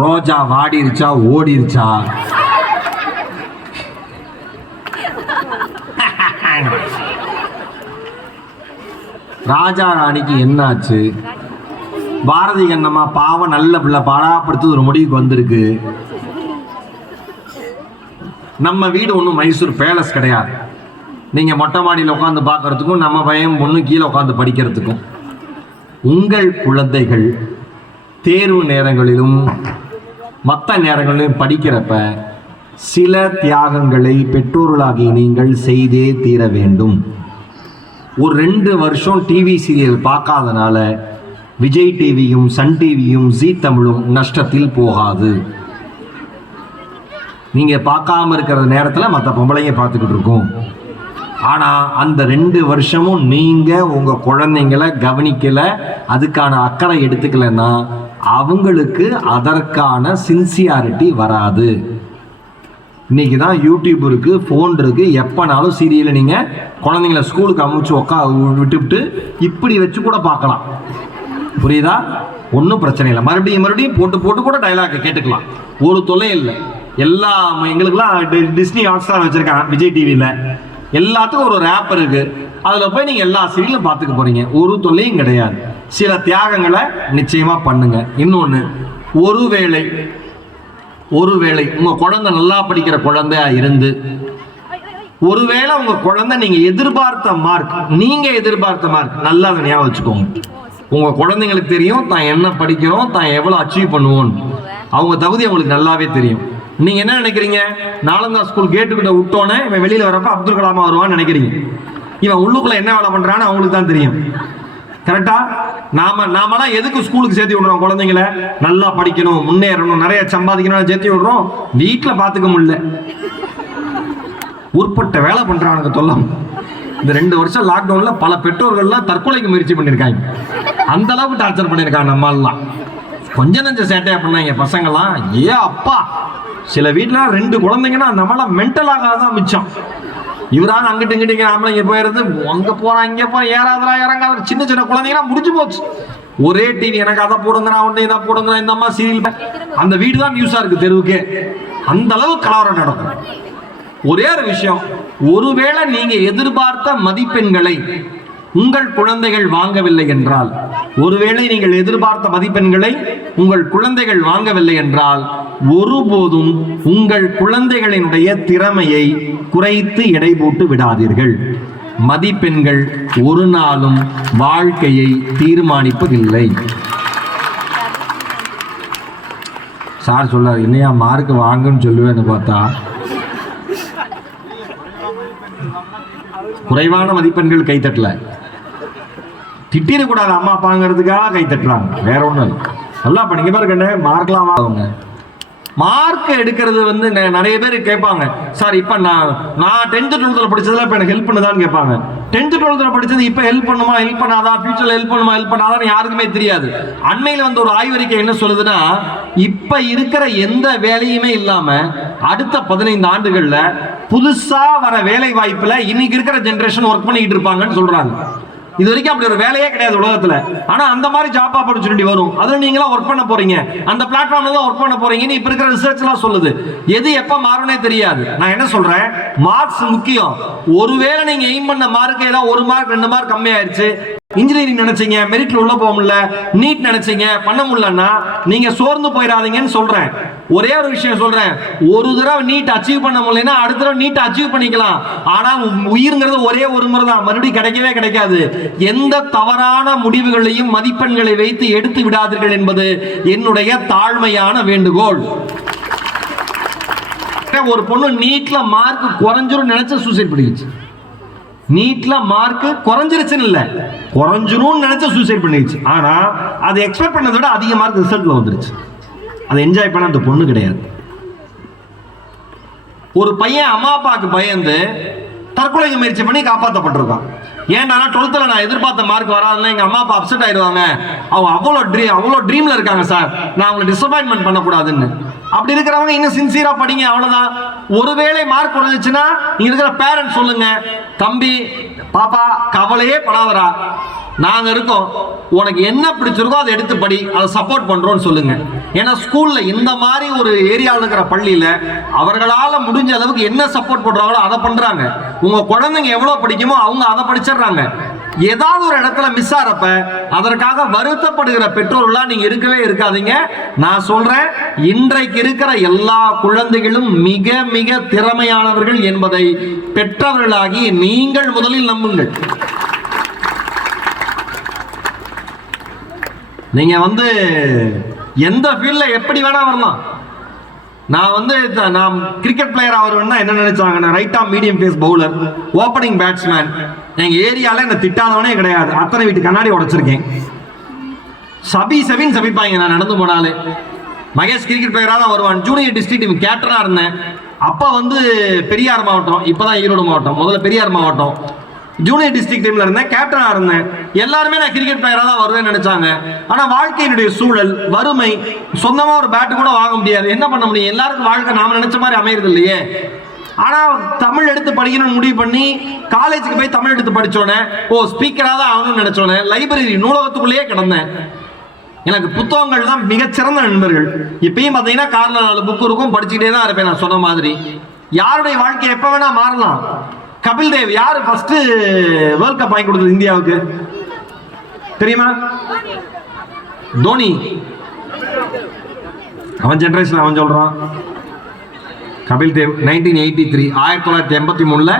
ரோஜா வாடிருச்சா ஓடிருச்சா? ராஜா ராணிக்கு என்னாச்சு? பாரதி கண்ணம்மா பாவம் நல்ல பிள்ளை பாடாப்படுத்து ஒரு முடிவுக்கு வந்திருக்கு. நம்ம வீடு ஒன்றும் மைசூர் பேலஸ் கிடையாது. நீங்கள் மொட்டை மாடியில் உட்காந்து பார்க்கறதுக்கும் நம்ம பையன் பொண்ணு கீழே உட்காந்து படிக்கிறதுக்கும். உங்கள் குழந்தைகள் தேர்வு நேரங்களிலும் மற்ற நேரங்களிலும் படிக்கிறப்ப சில தியாகங்களை பெற்றோர்களாகி நீங்கள் செய்தே தீர வேண்டும். ஒரு 2 வருஷம் டிவி சீரியல் பார்க்காதனால விஜய் டிவியும் சன் டிவியும் ஜீ தமிழும் நஷ்டத்தில் போகாது. நீங்கள் பார்க்காம இருக்கிற நேரத்தில் மற்ற பொம்பளைங்க பார்த்துக்கிட்டு இருக்கோம். ஆனால் அந்த 2 வருஷமும் நீங்கள் உங்கள் குழந்தைங்களை கவனிக்கலை, அதுக்கான அக்கறை எடுத்துக்கலைன்னா அவங்களுக்கு அதற்கான சின்சியாரிட்டி வராது. இன்னைக்கு தான் யூடியூப் இருக்குது, ஃபோன் இருக்குது, எப்போனாலும் சீரியலை நீங்கள் குழந்தைங்கள ஸ்கூலுக்கு அமுச்சு விட்டுவிட்டு இப்படி வச்சு கூட பார்க்கலாம். புரியுதா? ஒன்றும் பிரச்சனை இல்லை. மறுபடியும் போட்டு கூட டைலாக் கேட்டுக்கலாம். ஒரு தொல்லை இல்லை. எங்களுக்கெல்லாம் டிஸ்னி ஹாட்ஸ்டார் வச்சுருக்காங்க விஜய் டிவியில். எல்லாத்துக்கும் ஒரு ஆப் இருக்குது. அதில் போய் நீங்கள் எல்லா சீரியலும் பார்த்துக்க போகிறீங்க. ஒரு தொல்லையும் கிடையாது. சில தியாகங்களை நிச்சயமாக பண்ணுங்க. இன்னொன்று, ஒருவேளை உங்கள் குழந்தை நல்லா படிக்கிற குழந்தையா இருந்து ஒருவேளை உங்கள் குழந்தை நீங்கள் எதிர்பார்த்த மார்க் நல்லா அதை ஞாபகம் வச்சுக்கோங்க. உங்கள் குழந்தைங்களுக்கு தெரியும் தான் என்ன படிக்கிறோம், தான் எவ்வளோ அச்சீவ் பண்ணுவோன்னு. அவங்க தகுதி அவங்களுக்கு நல்லாவே தெரியும். நீங்கள் என்ன நினைக்கிறீங்க? நாலந்தா ஸ்கூல் கேட்டுக்கிட்ட விட்டோன்னே இவன் வெளியில் வரப்ப அப்துல் கலாமா வருவான்னு நினைக்கிறீங்க. இவன் உள்ளுக்குள்ளே என்ன வேலை பண்ணுறான்னு அவங்களுக்கு தான் தெரியும். கரெக்டா? நாமெல்லாம் எதுக்கு ஸ்கூலுக்கு சேர்த்து விடுறோம்? குழந்தைங்களை நல்லா படிக்கணும், முன்னேறணும், நிறைய சம்பாதிக்கணும் சேர்த்து விடுறோம். வீட்டில் பார்த்துக்க முடியல, உட்பட்ட வேலை பண்றானுங்க தொல்லம். இந்த 2 வருஷம் லாக்டவுன்ல பல பெற்றோர்கள்லாம் தற்கொலைக்கு முயற்சி பண்ணியிருக்காங்க. அந்த அளவுக்கு டார்ச்சர் பண்ணியிருக்காங்க. நம்மளாம் கொஞ்சம் நஞ்ச சேட்டையா பண்ணாங்க பசங்களாம். அப்பா, சில வீட்டில் 2 குழந்தைங்கன்னா நம்மளாம் மென்டலாக தான் மிச்சம். இவரான அங்கிட்டு இங்கிட்டு ஆம்பளைங்க போயிடுறது, அங்கே போகிறான் இங்கே போகிறான், ஏறாதரா இறங்காத சின்ன குழந்தைங்கலாம் முடிஞ்சு போச்சு. ஒரே டிவி, எனக்கு அதை போடுங்கண்ணா, ஒன்று இதை போடுங்கண்ணா, இந்த அம்மா சீரியல். அந்த வீடு தான் நியூஸாக இருக்குது தெருவுக்கு. அந்த அளவு கலவரம் நடக்கும். ஒரே ஒரு விஷயம், ஒருவேளை நீங்க எதிர்பார்த்த மதிப்பெண்களை உங்கள் குழந்தைகள் வாங்கவில்லை என்றால், உங்கள் குழந்தைகள் வாங்கவில்லை என்றால் ஒருபோதும் உங்கள் குழந்தைகளினுடைய திறமையை குறைத்து எடை போட்டு விடாதீர்கள். மதிப்பெண்கள் ஒரு நாளும் வாழ்க்கையை தீர்மானிப்பதில்லை. சார் சொல்லார், என்னையா மார்க் வாங்குன்னு சொல்லுவேன்னு பார்த்தா குறைவான மதிப்பெண்கள் கைத்தட்டல. திட்டிடக்கூடாது அம்மா அப்பாங்கிறதுக்காக கைத்தட்டுறாங்க, வேற ஒன்றும் இல்லை. நல்லா படிக்க பாருங்க, மார்க்லாம் வாங்க. மார்க் எடுக்கிறது வந்து நிறைய பேர் கேட்பாங்க, சார் இப்போ நான் 10th 12th படிச்சதுல இப்போ எனக்கு ஹெல்ப் பண்ணுதான்னு கேட்பாங்க. 10th 12th படிச்சது இப்போ ஹெல்ப் பண்ணுமா, ஹெல்ப் பண்ணாதா, ஃபியூச்சர்ல ஹெல்ப் பண்ணுமா, ஹெல்ப் பண்ணாதான்னு யாருக்குமே தெரியாது. அண்மையில் வந்து ஒரு ஆய்வறிக்கை என்ன சொல்லுதுன்னா, இப்போ இருக்கிற எந்த வேலையுமே இல்லாம அடுத்த 15 ஆண்டுகள்ல புதுசா வர வேலை வாய்ப்புல இன்னைக்கு இருக்கிற ஜெனரேஷன் ஒர்க் பண்ணிக்கிட்டு இருப்பாங்கன்னு சொல்றாங்க. இது வரைக்கும் அப்படி ஒரு வேலையே கிடையாது உலகத்துல. ஆனா அந்த மாதிரி ஜாப் ஆப்பர்ச்சுனிட்டி வரும். அதுல நீங்களா ஒர்க் பண்ண போறீங்க, அந்த பிளாட்ஃபார்ம்ல தான் ஒர்க் பண்ண போறீங்கன்னு இப்ப இருக்கிற ரிசர்ச் எல்லாம் சொல்லுது. எது எப்ப மாறும்னே தெரியாது. நான் என்ன சொல்றேன், மார்க்ஸ் முக்கியம். ஒருவேளை நீங்க எய்ம் பண்ண மார்க் ஏதாவது 1 மார்க் 2 மார்க் கம்மி ஆயிடுச்சு, இன்ஜினியரிங் நினைச்சீங்க மெரிட்ல உள்ள போக முடியல, நீட் நினைச்சீங்க பண்ண முடியலன்னா நீங்க சோர்ந்து போயிடாதீங்கன்னு சொல்றேன். ஒரே ஒரு விஷயம் சொல்றேன், ஒரு தடவை நீட் அச்சீவ் பண்ண முடியலன்னா அடுத்த தடவை நீட் அச்சீவ் பண்ணிக்கலாம். ஆனால் உயிர்ங்கிறது ஒரே ஒரு முறை தான், மறுபடியும் கிடைக்கவே கிடைக்காது. எந்த தவறான முடிவுகளையும் மதிப்பெண்களை வைத்து எடுத்து விடாதீர்கள் என்பது என்னுடைய தாழ்மையான வேண்டுகோள். ஒரு பொண்ணு நீட்ல மார்க் குறைஞ்சிரும் நினைச்ச சூசைட் பண்ணிடுச்சு. நீட்ல மார்க் குறைஞ்சிருச்சுன்னு இல்ல, குறைஞ்சிரும் நினைச்ச சூசைட் பண்ணிடுச்சு. ஆனா அது எக்ஸ்பெக்ட் பண்ணதை விட அதிக மார்க் ரிசல்ட்ல வந்துருச்சு. அதை என்ஜாய் பண்ண அந்த பொண்ணு கிடையாது. ஒரு பையன் அம்மா அப்பாவுக்கு பயந்து தற்கொலைக்கு முயற்சி பண்ணி காப்பாற்றப்பட்டிருக்கான். ஏன்டா 12th நான் எதிர்பார்த்த மார்க் வராதுன்னா எங்க அம்மா அப்பா அப்செட் ஆயிடுவாங்க, அவங்க அவ்வளோ ட்ரீம்ல இருக்காங்க சார், நான் அவங்களை டிசப்பாயின்மெண்ட் பண்ணக்கூடாதுன்னு. அப்படி இருக்கிறவங்க இன்னும் சின்சியரா படிங்க, அவ்வளவுதான். ஒருவேளை மார்க் குறைஞ்சிச்சுன்னா நீங்க இருக்கிற பேரண்ட்ஸ் சொல்லுங்க, தம்பி பாப்பா கவலையே படாதடா, நாங்க இருக்கோம், உனக்கு என்ன பிடிச்சிருக்கோ அதை எடுத்து படி, அதை சப்போர்ட் பண்றோம்னு சொல்லுங்க. ஏன்னா ஸ்கூல்ல இந்த மாதிரி ஒரு ஏரியாவில் இருக்கிற பள்ளியில அவர்களால முடிஞ்ச அளவுக்கு என்ன சப்போர்ட் பண்றாங்களோ அதை பண்றாங்க. உங்க குழந்தைங்க எவ்வளவு படிக்குமோ அவங்க அதை படிச்சிடுறாங்க. ஏதாவது ஒரு இடத்துல மிஸ் ஆறப்ப அதற்காக வருத்தப்படுகிற பெற்றோர்களா நீங்க இருக்கவே இருக்காதீங்க. நான் சொல்றேன், இன்றைக்கு இருக்கிற எல்லா குழந்தைகளும் மிக மிக திறமையானவர்கள் என்பதை பெற்றவர்களாகி நீங்கள் முதலில் நம்புங்கள். நீங்க எந்த ஃபீல்ட்ல எப்படி வேணா வரலாம். நான் கிரிக்கெட் பிளேயர் ஆகிறேன்னா என்ன நினைச்சாங்க, நான் ரைட் ஆம் medium pace bowler, opening batsman. எங்க ஏரியால என்ன திட்டாதவனே கிடையாது. அத்தனை வீட்டு கண்ணாடி உடைச்சிருக்கேன். சபின்னு சபிப்பாங்க நான் நடந்து போனாலே. மகேஷ் கிரிக்கெட் பிளேயரா தான் வருவான். ஜூனியர் டிஸ்ட்ரிக்ட் டீம் கேப்டனா இருந்தேன். அப்ப பெரியார் மாவட்டம், இப்பதான் ஈரோடு மாவட்டம், முதல்ல பெரியார் மாவட்டம். ஜூனியர் டிஸ்ட்ரிக்ட் டீம்ல இருந்தேன், கேப்டனா இருந்தேன். எல்லாருமே நான் கிரிக்கெட் பிளேயரா தான் வருவேன்னு நினைச்சாங்க. ஆனா வாழ்க்கையினுடைய சூழல், வறுமை, சொந்தமா ஒரு பேட்டு கூட வாங்க முடியாது. என்ன பண்ண முடியும்? எல்லாருக்கும் வாழ்க்கை நாம நினைச்ச மாதிரி அமையறது இல்லையே. ஆனா தமிழ் எடுத்து படிக்கணும்னு முடிவு பண்ணி காலேஜுக்கு போய் தமிழ் எடுத்து படிச்சோன்னே, ஸ்பீக்கரா தான் ஆகணும்னு நினைச்சோன்னே லைப்ரரி நூலகத்துக்குள்ளேயே கிடந்தேன். எனக்கு புத்தகங்கள் தான் மிகச்சிறந்த நண்பர்கள். இப்பயும் பார்த்தீங்கன்னா கார்ல 4 புக் இருக்கும், படிச்சுக்கிட்டே தான் இருப்பேன். நான் சொன்ன மாதிரி யாருடைய வாழ்க்கை எப்ப வேணா மாறலாம். கபில் தேவ் யாரு ஃபர்ஸ்ட் வேர்ல்ட் கப் வாங்கி கொடுத்தது இந்தியாவுக்கு தெரியுமா? தோனி. அவன் ஜெனரேஷன் அவன் சொல்றான். கபில் தேவ் 1983 1983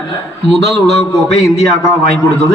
முதல் உலக கோப்பை இந்தியாவுக்காக வாங்கி கொடுத்தது.